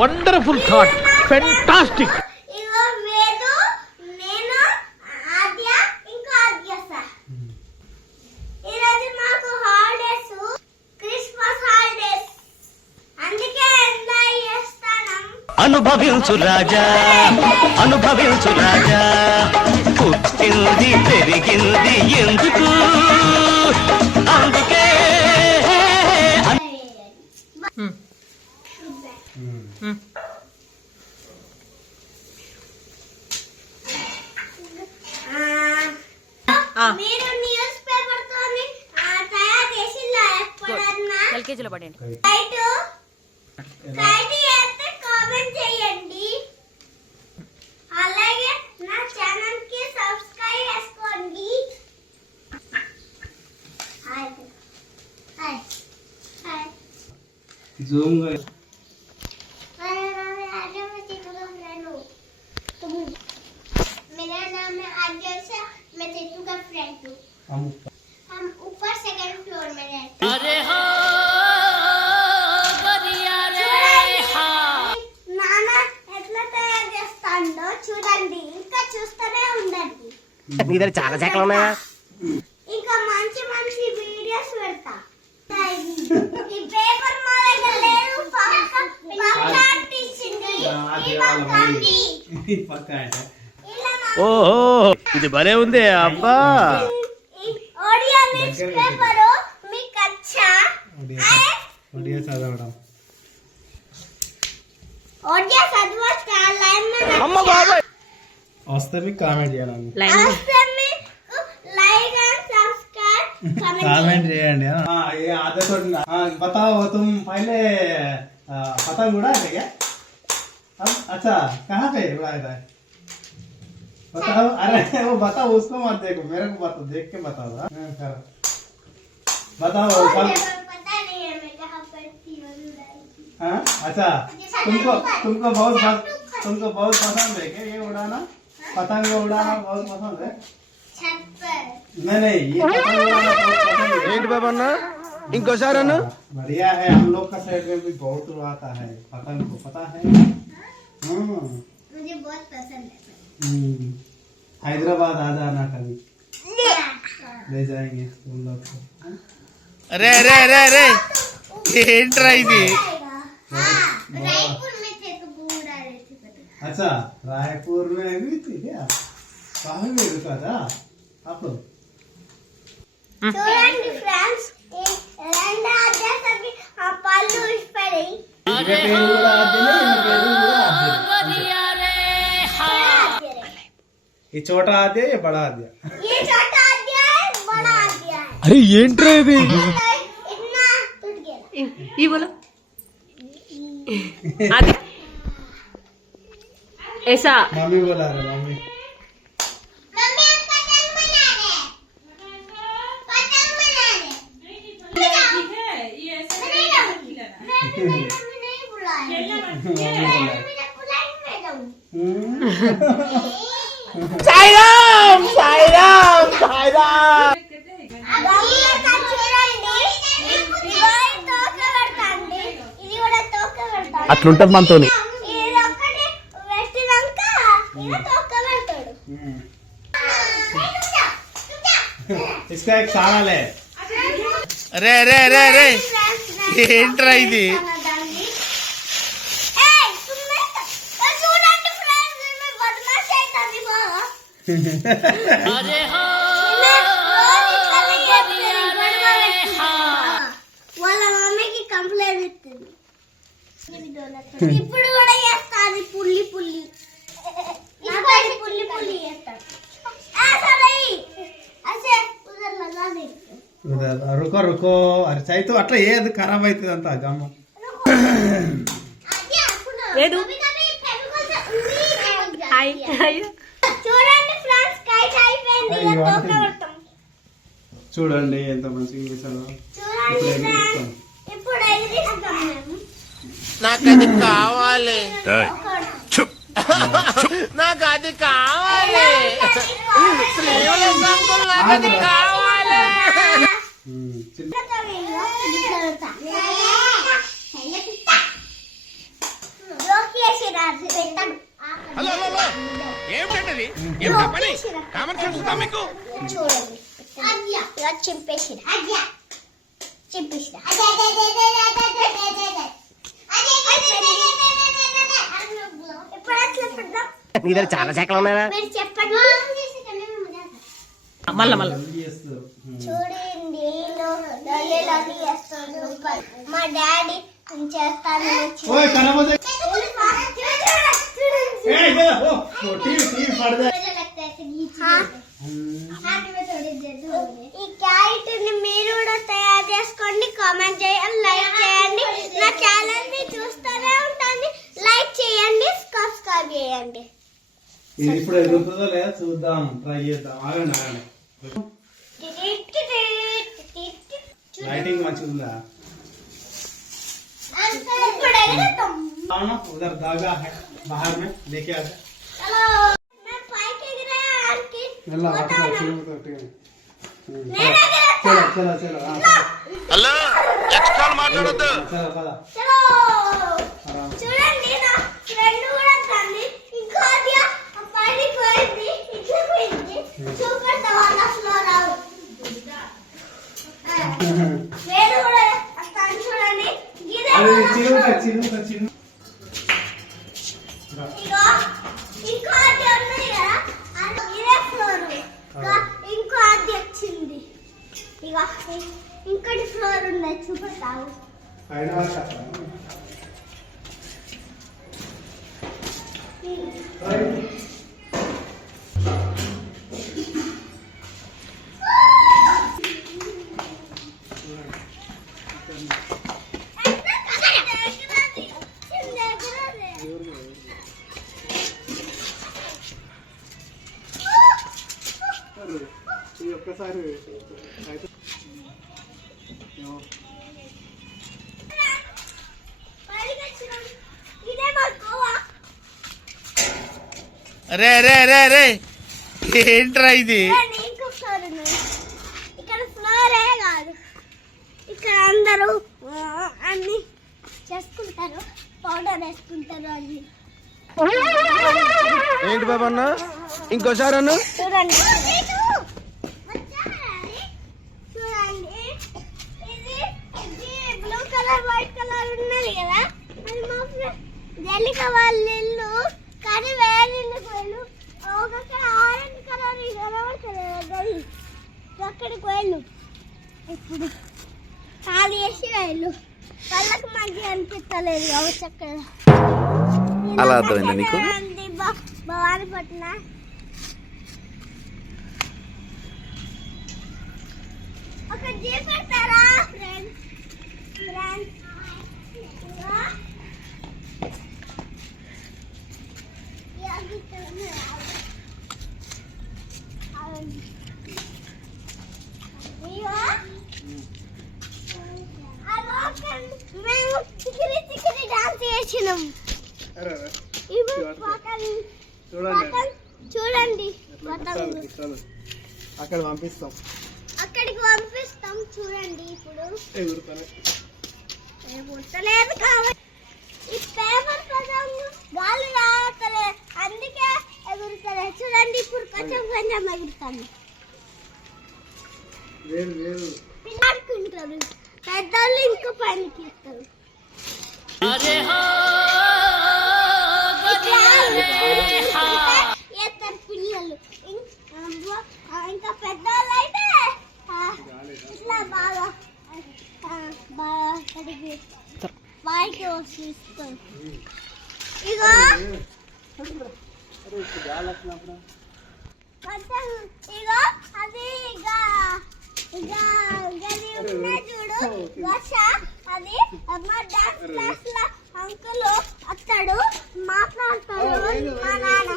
Wonderful thought, fantastic. అనుభవించు రాజా, అనుభవించు రాజా, పుట్టింది పెరిగింది ఎందుకు, అందుకే. మీరు న్యూస్ పేపర్ తోని తయారు చేసిల్లా ఎప్పుడన్నా ఎల్కేజీలో పడండి. కామెంట్ చేయండి, అలాగే నా ఛానల్ కి సబ్స్క్రైబ్ చేసుకోండి. హాయ్ హాయ్ హాయ్ జూమ్ గా मेरा नाम है आद्याश, मैं तेतू का फ्रेंड हूँ. हम ऊपर सेकंड फ्लोर में रहते हैं. अरे हो गरिया रे हा నాన్న ఎట్లా తయారు చేస్తాండో చూడండి, ఇంకా చూస్తూనే ఉండండి. నీ దగ్గర చాలా శాఖలు ఉన్నాయా? ఇంకా మంచి మంచి వీడియోస్ పెడతా. ఈ పేపర్ మా దగ్గర లేదు, పక్క తీసింది ఈ పక్క అంటే ఓహో, ఇది భలే ఉంది అబ్బా. ఓడియా న్యూస్ పేపర్ మీకు అచ్చా? ఒడియా చదవడం, ఓడియా చదవచ్చా? లైన్ में అమ్మ బాబాయ్ వస్తే మీకు కామెంట్ చేయాలని, लाइक एंड सब्सक्राइब కామెంట్ చేయండి. ये आदत बताओ, तुम पहले पतंग उड़ाए थे क्या? अब अच्छा कहाँ पे उड़ाया था बताओ. अरे वो बताओ, उसको मत देखो, मेरे को बताओ, देख के बताओ. बताओ पता नहीं है मैं कहाँ पर थी और उड़ाई थी. हाँ अच्छा, तुमको बहुत पसंद है क्या ये उड़ाना? पतंग उड़ाना बहुत पसंद है? छत पर नहीं ये पतंग उड़ाना बहुत पसंद है. ఏంటి బాబా అన్న, ఇంకోసారి అన్న. बढ़िया है, हम लोग का साइड में भी बहुत उड़ाता है पतंग को, पता है. मुझे बहुत पसंद है. हैदराबाद आ जाना कभी, ले जाएंगे तुम लोग को. రే రే రే రే, ఏంట్రా ఇది? रायपुर में थे तो वो उड़ा रहे थे पतंग. अच्छा रायपुर में भी थी क्या? कहाँ में रुका था आप लोग? చూడండి ఫ్రెండ్స్, రెండు అధ్యాసకి ఆ పళ్ళు ఇష్టపడాయి. इनके पेड़ उड़ा आते नहीं, इनके पेड़ उड़ा आते. ये छोटा आते ये बड़ा आते. ये छोटा अध्याय है, बड़ा अध्याय है. అరే ఏంట్రా ఇది? इतना टूट गया. ఈ బోలో అది ऐसा. मम्मी बोला रहे, मम्मी मम्मी हम पतंग बना रहे हैं. पतंग बना रहे हैं. मम्मी नहीं बुलाया. मम्मी बुलाई मैडम. సాయిరామ్ సాయిరామ్ సాయిరామ్. అట్లుంటది మనతోని. इसका एक सारा ले. రే రే రే రే, ఏంట్రా ఇది? వాళ్ళ మమ్మీకి కంప్లైంట్ ఇస్తుంది. ఇప్పుడు కూడా చేస్తాది పుల్లి పుల్లి, పుల్లి పుల్లి చేస్తాడు. रुको रुको, अरे चाहे तो अट्ला ये खराब అవుతుంది అంత గమ్మ. లేదు హాయ్ హాయ్. చూడండి ఫ్రెండ్స్, కైట్ అయిపోయింది. చూడండి ఎంత మంచిగా చేశారో. ఎగిరిస్తాం. ఇప్పుడు ఎగిరిస్తాం మేము. నాకు అది కావాలి, నాకు అది కావాలి, స్లీవ్లెస్ అంకుల్ నాకు అది కావాలి. చిన్న హలో హలో హలో, ఏమిటండి ఏమిటా పని? కామన్ సెన్స్ ఉందా మీకు? చూడండి ఇలా చింపేసిన చింపేసిన ఇప్పుడు అట్లా పెడదాం. నీ దగ్గర చాలా శాఖలు ఉన్నాయా? మీరు చెప్పండి. మళ్ళా జల్దీ చేస్తారు. చూడండి లొల్లి చేస్తాడు మా డాడీ చేస్తాను. ఓయ్ కనబోతే ఏయ్ ఇదే ఓ టీవీ పడదే. ఈ క్యారెట్ ని మీరు కూడా తయారు చేసుకోండి, కామెంట్ చేయండి, లైక్ చేయండి. నా ఛానల్ ని చూస్తూనే ఉంటాను, లైక్ చేయండి, సబ్స్క్రైబ్ చేయండి. ఇది ఇప్పుడు ఎదుగుతుందో లేదా చూద్దాం, ట్రై చేద్దాం. ఆగండి ఆగండి. లైటింగ్ మంచిగా ఉందా? ఇప్పుడు ఎగురుతాం. उधर धागा है बाहर में लेके आ चलो मैं पाइक एगराकी चलो चलो चलो హలో, ఎక్స్ట్రా మాట్లాడొద్దు. चलो पदा चलो చూడండి నా ఫ్రెండ్ కూడా కండి ఇంకో అది పైకి పోయింది, ఇట్లా పోయింది. సూపర్ తవాలా ఫ్లోర్ రావు. నేను కూడా అస్తాను చూడండి. ఇదే చిన్న ఇగో ఇంకో అది ఉన్నాయి కదా, అది ఇదే ఫ్లోర్. ఇంకో అది వచ్చింది. ఇగో ఇంకోటి ఫ్లోర్ ఉంది, చూపిస్తావు. ఒక్కసారి ఇదే మా గోవా. రే రే రే రే, ఏంట్రా ఇది? ఇంకో ఫ్లోర్ ఉన్నది. ఇక్కడ ఫ్లోరే కాదు, ఇక్కడ అందరూ అన్ని చేసుకుంటారు, పౌడర్ వేసుకుంటారు అన్ని. ఏంటి బాబా అన్న ఇంకోసారి అన్న చూడండి చూడండి, ఇది బ్లూ కలర్ వైట్ కలర్ ఉన్నది కదా, అది మా జల్లిక వాళ్ళ ఇల్లు. కానీ వేరే ఇల్లుకి వెళ్ళు, ఒకక్కడ ఆరెంజ్ కలర్ కలర్ అక్కడికి వెళ్ళు. ఇప్పుడు ఖాళీ చేసి వెళ్ళు, కళ్ళకు మంచిగా అనిపించలేదు కావచ్చు అక్కడ. అలా అర్థమైందా నీకు? భవాని పట్టిన ఒక జీప్ పెడతారా ఫ్రెండ్స్? మేము చికిరి చికిరి డాన్స్ చేసినాం. చూడండి అక్కడ పంపిస్తాం, అక్కడికి పంపిస్తాం. చూడండి ఇప్పుడు గుర్తలేదు కాబట్టి ఈ పేపర్ పదం గాలి రావట్లే, అందుకే ఎగురుతలే. చూడండి ఇప్పుడు కొంచెం కొంచెం ఎగురుతాను. పిల్లడుకుంటారు, పెద్దవాళ్ళు ఇంకో పనికి ఇస్తారు. పిల్లలు ఇంకా పెద్దవాళ్ళు అయితే ఇట్లా బాగా కడిగి వాయికి వస్తారు. ఇగో ఇగో అది చూడు వర్ష, అది మా డాన్స్ క్లాస్ లో అంకుల్ వస్తాడు, మాట్లాడతాడు మా నాన్న.